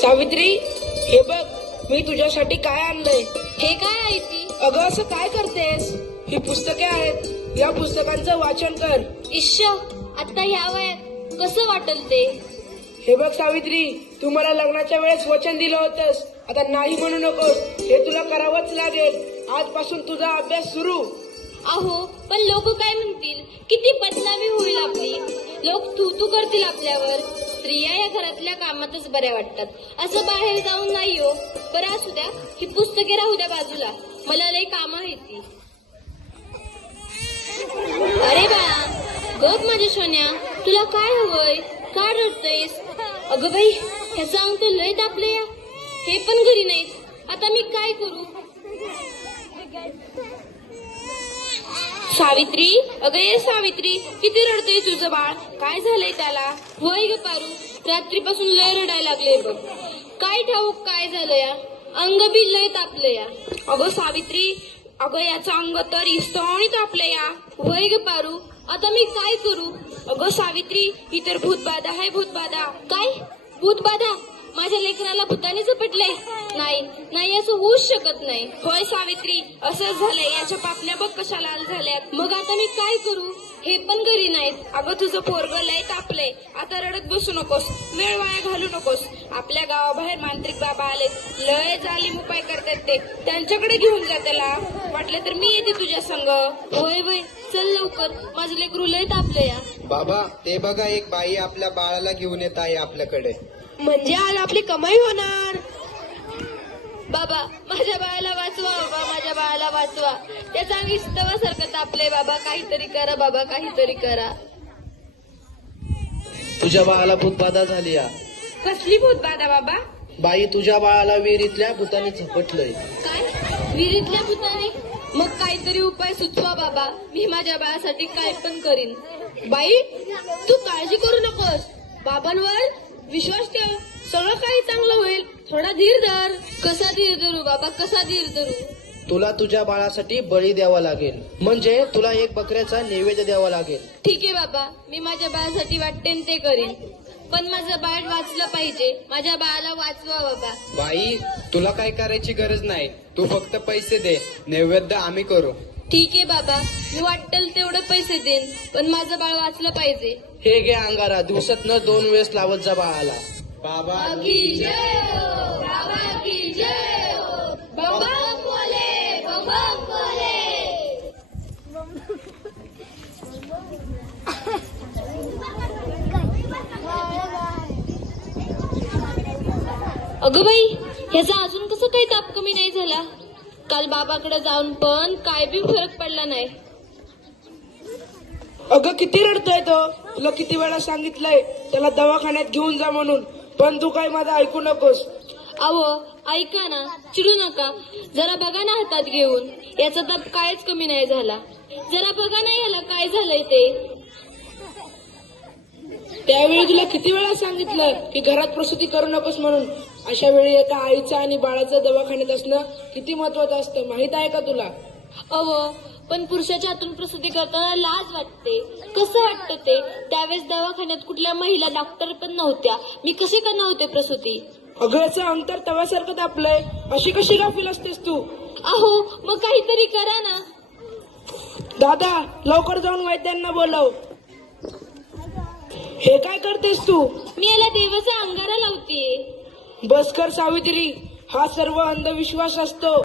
सावित्री, हे बघ मी तुझ्यासाठी काय आणलंय. हे काय आहे ती? अगं असं काय करतेस? ही पुस्तके आहेत, या पुस्तकांचं वाचन कर. इश्श, आता ह्या वयात कसं वाटल ते? हे बघ सावित्री, तू मला लग्नाच्या वेळेस वचन दिलं होतंस, आता नाही म्हणू नकोस. हे तुला करावंच लागेल. आजपासून तुझा अभ्यास सुरू. अहो, पण लोक काय म्हणतील? किती बदनामी होईल आपली. लोक तू करतील आपल्यावर. स्त्रिया या घरातल्या कामातच बऱ्या वाटतात, असं बाहेर जाऊन नाही हो. बरं असू द्या, ही पुस्तके राहू द्या बाजूला, मला लई कामं आहेत ती. अरे बाळा, गप माझ्या सोन्या, तुला काय हवंय? का रडतयस? अगं बाई, ह्याचं अंग तर लय तापलं या. हे पण घरी नाहीत, आता मी काय करू? सावित्री, अगं ये सावित्री, किती रडतय तुझं बाळ? काय झालंय त्याला? होय ग पारू, रात्रीपासून लय रडायला लागले बघ. काय ठाऊक काय झालं या? अंग बी लय तापलं या. अगं सावित्री, अगं याचं अंग तर इस्तवणी तापलं या. होय ग पारू, आता मी काय करू? अगं सावित्री, ही तर भूतबाधा आहे, भूतबाधा. काय भूतबाधा? माझ्या लेकराला भूताने झपटलंय? नाही नाही, असं होऊच शकत नाही. होय सावित्री, असंच झालंय. याच्या पापण्या बघ कशा लाल झाल्यात. मग आता मी काय करू? हे पण घरी नाहीत. अगं तुझं पोरगं लय तापलंय. आता रडत बसू नकोस, वेळ वाया घालू नकोस. आपल्या गावाबाहेर मांत्रिक बाबा आलेत, लय जालीम उपाय करतात ते. त्यांच्याकडे घेऊन जा त्याला. वाटलं तर मी येते तुझ्या संग. होय होय, चल लवकर, माझं लेकरू लय तापलंय या. बाबा, ते बघा, एक बाई आपल्या बाळाला घेऊन येत आहे आपल्याकडे. म्हणजे आज आपली कमाई होणार. बाबा, माझ्या बाळाला वाचवा. बाबा, माझ्या बाळाला वाचवा. त्याचा अंग इस्तवासारखं तापलंय. बाबा, काहीतरी करा. बाबा, काहीतरी करा. तुझ्या बाळाला भूतबाधा झाली या. कसली भूतबाधा बाबा? बाई, तुझ्या बाळाला विहिरीतल्या भूताने झपटलंय. काय? विहिरीतल्या भूताने? मग काहीतरी उपाय सुचवा बाबा. मी माझ्या बाळासाठी काय पण करीन. बाई, तू काळजी करू नकोस. बाबांवर विश्वास ठेव, सगळं काही चांगलं होईल. थोडा धीर धर. कसा धीर धरू बाबा, कसा धीर धरू? तुला तुझ्या बाळासाठी बळी द्यावा लागेल, म्हणजे तुला एक बकऱ्याचा नैवेद्य द्यावा लागेल. ठीक आहे बाबा, मी माझ्या बाळासाठी वाटतेन ते करीन. पण माझं बाळ वाचलं पाहिजे. माझ्या बाळाला वाचवा बाबा. बाई, तुला काय करायची गरज नाही. तू फक्त पैसे दे, नैवेद्य आम्ही करू. ठीक आहे बाबा, मी वाटेल तेवढं पैसे देईन, पण माझं बाळ वाचलं पाहिजे. हे घे अंगारा, दिवसातनं 2 वेळेस लावत जा बाळाला. बाबा, अगं बाई, ह्याचा अजून कसं काही ताप कमी नाही झाला? काल बाबाकडे जाऊन पण काय बी फरक पडला नाही. अगं किती रडतोय तो. तुला किती वेळा सांगितलंय त्याला दवाखान्यात घेऊन जा म्हणून, पण तू काय माझं ऐकू नकोस. अहो, ऐका ना, चिडू नका. जरा बघा ना हातात घेऊन, याचा ताप कायच कमी नाही झाला. जरा बघा ना याला काय झालंय ते. त्यावेळी तुला किती वेळा सांगितलं की घरात प्रसूती करू नकोस म्हणून. अशा वेळी एका आईचं आणि बाळाचं दवाखान्यात असणं किती महत्वाचं असतं, माहित आहे का तुला? अहो, पण पुरुषाच्या हातून प्रसूती करताना लाज वाटते. कसं वाटतं ते? त्यावेळेस दवाखान्यात कुठल्या महिला डॉक्टर पण नव्हत्या. मी कशी करणार होते प्रसूती? अगं याचं अंतर तव्यासारखं तापलंय, अशी कशी गाफील असतेस तू? अहो, मग काहीतरी करा ना. दादा, लवकर जाऊन वैद्यांना बोलव. हे काय करतेस तू? मी याला देवाचा अंगारा लावतीये. बस कर सावित्री, हा सर्व अंधविश्वास असतो.